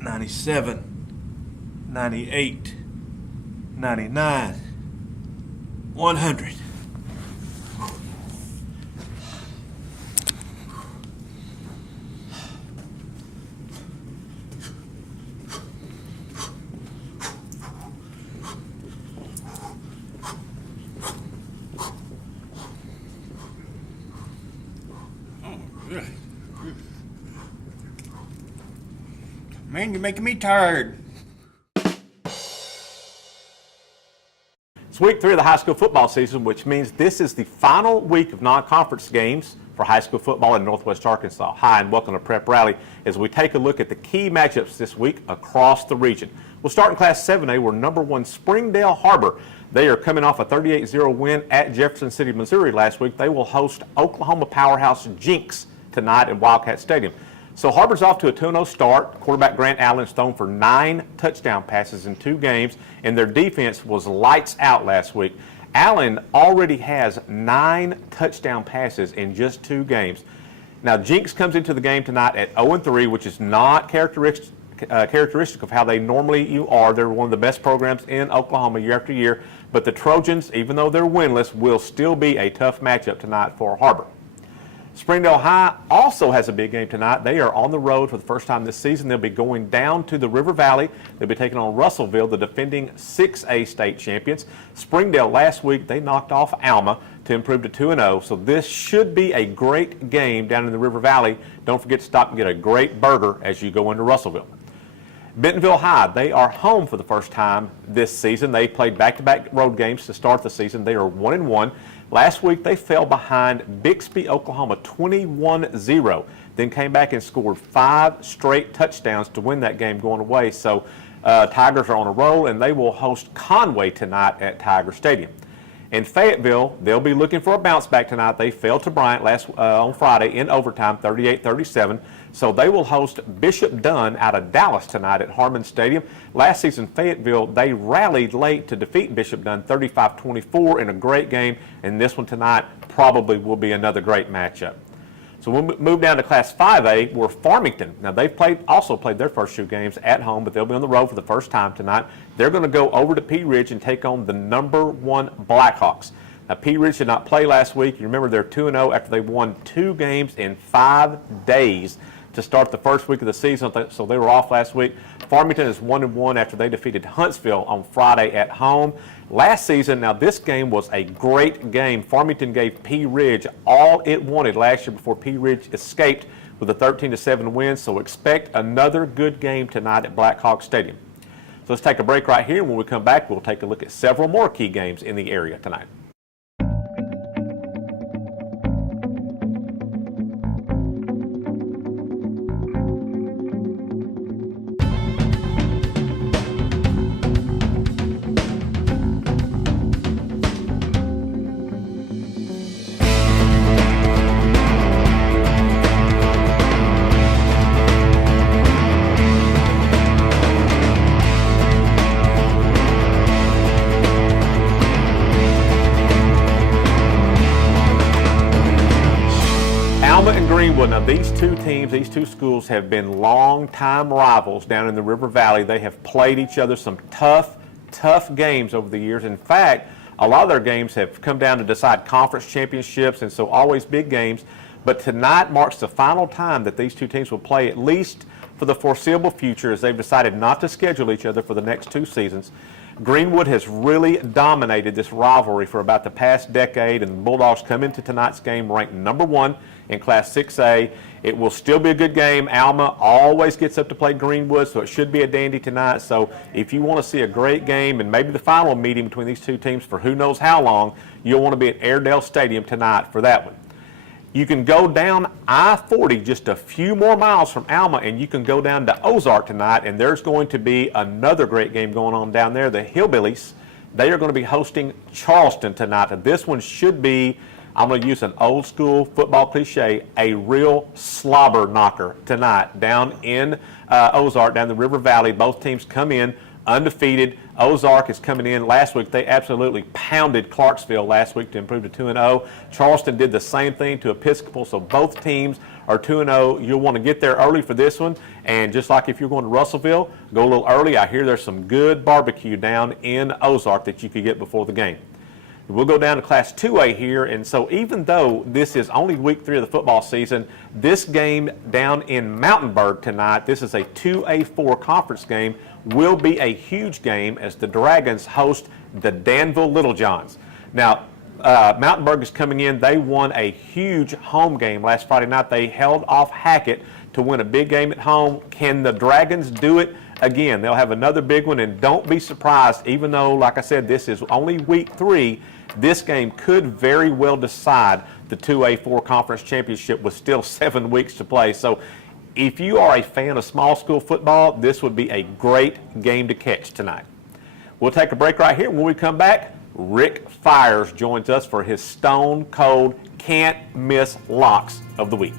97, 98, 99, 100. Man, you're making me tired. It's week 3 of the high school football season, which means this is the final week of non-conference games for high school football in Northwest Arkansas. Hi, and welcome to Prep Rally as we take a look at the key matchups this week across the region. We'll start in Class 7A where number 1 Springdale Har-Ber. They are coming off a 38-0 win at Jefferson City, Missouri last week. They will host Oklahoma powerhouse Jinx tonight at Wildcat Stadium. So Har-Ber's off to a 2-0 start. Quarterback Grant Allen's thrown for 9 touchdown passes in 2 games, and their defense was lights out last week. Allen already has 9 touchdown passes in just 2 games. Now, Jinx comes into the game tonight at 0-3, which is not characteristic of how they normally are. They're one of the best programs in Oklahoma year after year, but the Trojans, even though they're winless, will still be a tough matchup tonight for Har-Ber. Springdale High also has a big game tonight. They are on the road for the first time this season. They'll be going down to the River Valley. They'll be taking on Russellville, the defending 6A state champions. Springdale last week, they knocked off Alma to improve to 2-0. So this should be a great game down in the River Valley. Don't forget to stop and get a great burger as you go into Russellville. Bentonville High, they are home for the first time this season. They played back-to-back road games to start the season. They are 1-1. Last week, they fell behind Bixby, Oklahoma, 21-0. Then came back and scored 5 straight touchdowns to win that game going away. So Tigers are on a roll, and they will host Conway tonight at Tiger Stadium. In Fayetteville, they'll be looking for a bounce back tonight. They fell to Bryant on Friday in overtime, 38-37. So they will host Bishop Dunn out of Dallas tonight at Harmon Stadium. Last season, Fayetteville, they rallied late to defeat Bishop Dunn 35-24 in a great game. And this one tonight probably will be another great matchup. So we'll move down to Class 5A where Farmington, now they've also played their first 2 games at home, but they'll be on the road for the first time tonight. They're going to go over to Pea Ridge and take on the number 1 Blackhawks. Now, Pea Ridge did not play last week. You remember they're 2-0 after they won 2 games in 5 days to start the first week of the season, so they were off last week. Farmington is 1-1 after they defeated Huntsville on Friday at home. Last season, now this game was a great game. Farmington gave Pea Ridge all it wanted last year before Pea Ridge escaped with a 13-7 win, so expect another good game tonight at Blackhawk Stadium. So let's take a break right here, and when we come back, we'll take a look at several more key games in the area tonight. Greenwood. Now these 2 teams, these 2 schools have been long-time rivals down in the River Valley. They have played each other some tough games over the years. In fact, a lot of their games have come down to decide conference championships, and so always big games. But tonight marks the final time that these 2 teams will play, at least for the foreseeable future, as they've decided not to schedule each other for the next 2 seasons. Greenwood has really dominated this rivalry for about the past decade, and the Bulldogs come into tonight's game ranked number 1 in Class 6A. It will still be a good game. Alma always gets up to play Greenwood, so it should be a dandy tonight. So if you want to see a great game and maybe the final meeting between these 2 teams for who knows how long, you'll want to be at Airedale Stadium tonight for that one. You can go down I-40 just a few more miles from Alma, and you can go down to Ozark tonight, and there's going to be another great game going on down there. The Hillbillies, they are going to be hosting Charleston tonight, and this one should be, I'm going to use an old school football cliche, a real slobber knocker tonight down in Ozark, down the River Valley. Both teams come in undefeated. Ozark is coming in. Last week, they absolutely pounded Clarksville last week to improve to 2-0. Charleston did the same thing to Episcopal, so both teams or 2-0, you'll want to get there early for this one. And just like if you're going to Russellville, go a little early. I hear there's some good barbecue down in Ozark that you could get before the game. We'll go down to Class 2A here, and so even though this is only week 3 of the football season, this game down in Mountainburg tonight, this is a 2A4 conference game, will be a huge game as the Dragons host the Danville Little Johns. Now, Mountainburg is coming in. They won a huge home game last Friday night. They held off Hackett to win a big game at home. Can the Dragons do it again? They'll have another big one, and don't be surprised, even though, like I said, this is only week 3, this game could very well decide the 2A4 conference championship with still 7 weeks to play. So if you are a fan of small school football, this would be a great game to catch tonight. We'll take a break right here. When we come back, Rick Fires joins us for his stone cold can't miss locks of the week.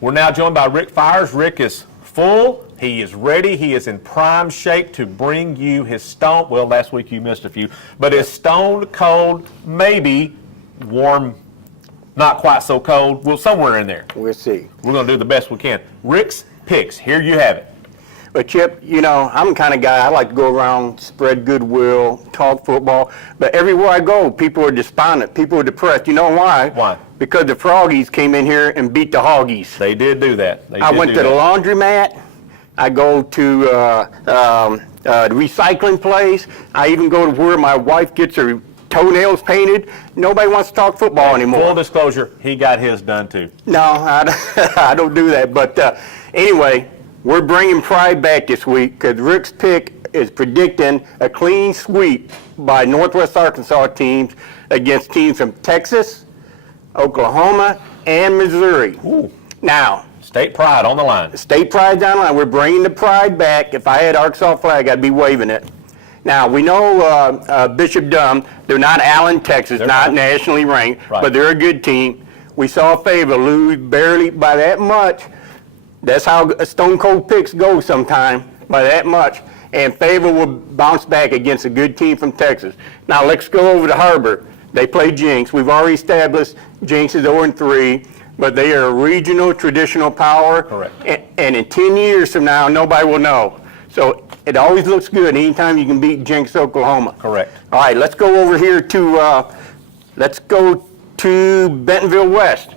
We're now joined by Rick Fires. Rick is full. He is ready. He is in prime shape to bring you his stone. Well, last week you missed a few, but his stone cold, maybe warm, not quite so cold. Well, somewhere in there. We'll see. We're going to do the best we can. Rick's picks. Here you have it. But Chip, you know, I'm the kind of guy, I like to go around, spread goodwill, talk football. But everywhere I go, people are despondent. People are depressed. You know why? Why? Because the Froggies came in here and beat the Hoggies. They did do that. I went to the laundromat. I go to the recycling place. I even go to where my wife gets her toenails painted. Nobody wants to talk football anymore. Full disclosure, he got his done too. No, I don't do that. But anyway, we're bringing pride back this week because Rick's pick is predicting a clean sweep by Northwest Arkansas teams against teams from Texas, Oklahoma, and Missouri. Ooh. Now, State pride on the line. State pride's on the line. We're bringing the pride back. If I had Arkansas flag, I'd be waving it. Now, we know Bishop Dunn, they're not Allen, Texas, not nationally ranked, but they're a good team. We saw Fayetteville lose barely by that much. That's how Stone Cold picks go sometime, by that much. And Fayetteville will bounce back against a good team from Texas. Now, let's go over to Har-Ber. They play Jinx. We've already established Jinx is 0-3, but they are a regional traditional power. Correct. And in 10 years from now, nobody will know. So it always looks good anytime you can beat Jinx, Oklahoma. Correct. All right, let's go over here to Bentonville West.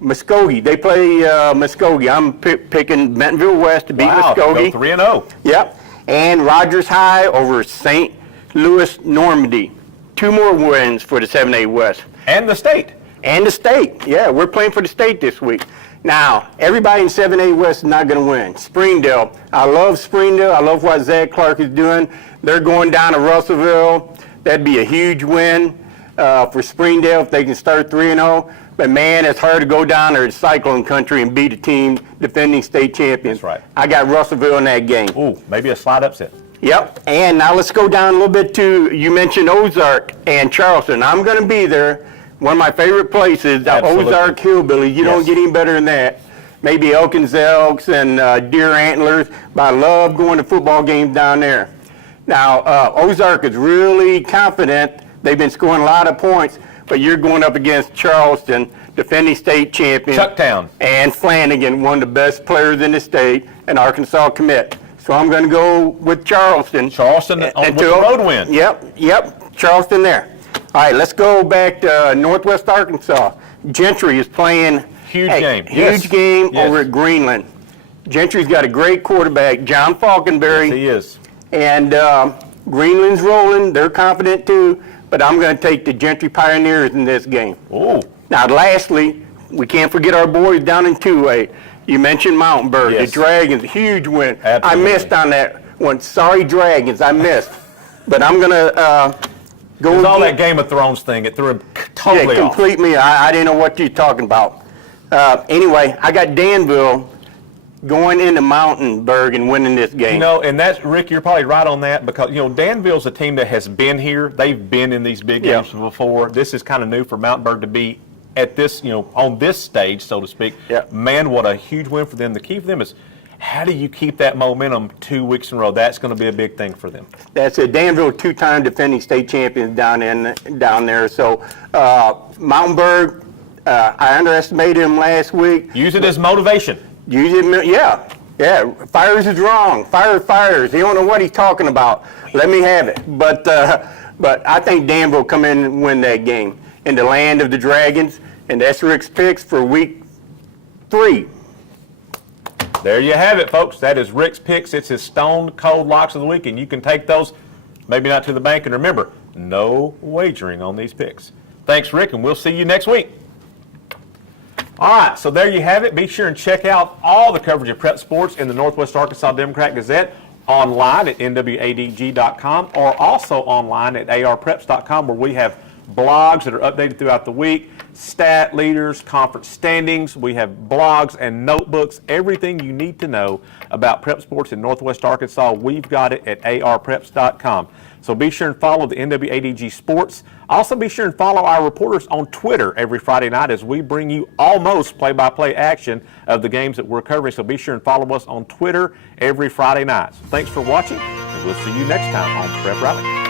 Muskogee. They play Muskogee. I'm picking Bentonville West to beat Muskogee. Go 3-0. Yep. And Rogers High over St. Louis Normandy. 2 more wins for the 7A West. And the state. And the state. Yeah, we're playing for the state this week. Now, everybody in 7A West is not going to win. Springdale. I love Springdale. I love what Zach Clark is doing. They're going down to Russellville. That'd be a huge win for Springdale if they can start 3-0. But, man, it's hard to go down there to Cyclone Country and beat a team defending state champions. That's right. I got Russellville in that game. Ooh, maybe a slide upset. Yep. And now let's go down a little bit to, you mentioned Ozark and Charleston. I'm going to be there. One of my favorite places, the Absolutely. Ozark Hillbillies. You don't Yes. get any better than that. Maybe Elkins Elks and Deer Antlers, but I love going to football games down there. Now, Ozark is really confident. They've been scoring a lot of points, but you're going up against Charleston, defending state champion. Chucktown. And Flanagan, one of the best players in the state, an Arkansas commit. So I'm going to go with Charleston. Charleston with the road win. Yep, Charleston there. All right, let's go back to Northwest Arkansas. Gentry is playing Huge game. Huge Yes. game Yes. over at Greenland. Gentry's got a great quarterback, John Falkenberry. Yes, he is. And Greenland's rolling. They're confident too. But I'm going to take the Gentry Pioneers in this game. Ooh. Now, lastly, we can't forget our boys down in 2A. You mentioned Mountainburg. Yes. The Dragons, huge win. Absolutely. I missed on that one. Sorry, Dragons, I missed. But I'm going to go It was all that again. Game of Thrones thing. It threw him totally Yeah, off. completely. I didn't know what you're talking about. Anyway, I got Danville going into Mountainburg and winning this game. You know, and that's, Rick, you're probably right on that because, you know, Danville's a team that has been here. They've been in these big Yeah. games before. This is kind of new for Mountainburg to be at this, you know, on this stage, so to speak. Yeah. Man, what a huge win for them. The key for them is how do you keep that momentum 2 weeks in a row? That's going to be a big thing for them. That's it. Danville, two-time defending state champions down there. So Mountainburg, I underestimated him last week. Use it as motivation. Use it, yeah. Fires is wrong. Fires. He don't know what he's talking about. Let me have it. But I think Danville come in and win that game in the land of the Dragons, and that's Rick's picks for week 3. There you have it, folks. That is Rick's picks. It's his stone cold locks of the week, and you can take those, maybe not to the bank. And remember, no wagering on these picks. Thanks, Rick, and we'll see you next week. All right, so there you have it. Be sure and check out all the coverage of prep sports in the Northwest Arkansas Democrat-Gazette online at nwadg.com or also online at arpreps.com, where we have blogs that are updated throughout the week, stat leaders, conference standings. We have blogs and notebooks, everything you need to know about prep sports in Northwest Arkansas. We've got it at arpreps.com. So be sure and follow the NWADG Sports. Also be sure and follow our reporters on Twitter every Friday night as we bring you almost play-by-play action of the games that we're covering. So be sure and follow us on Twitter every Friday night. So thanks for watching, and we'll see you next time on Prep Rally.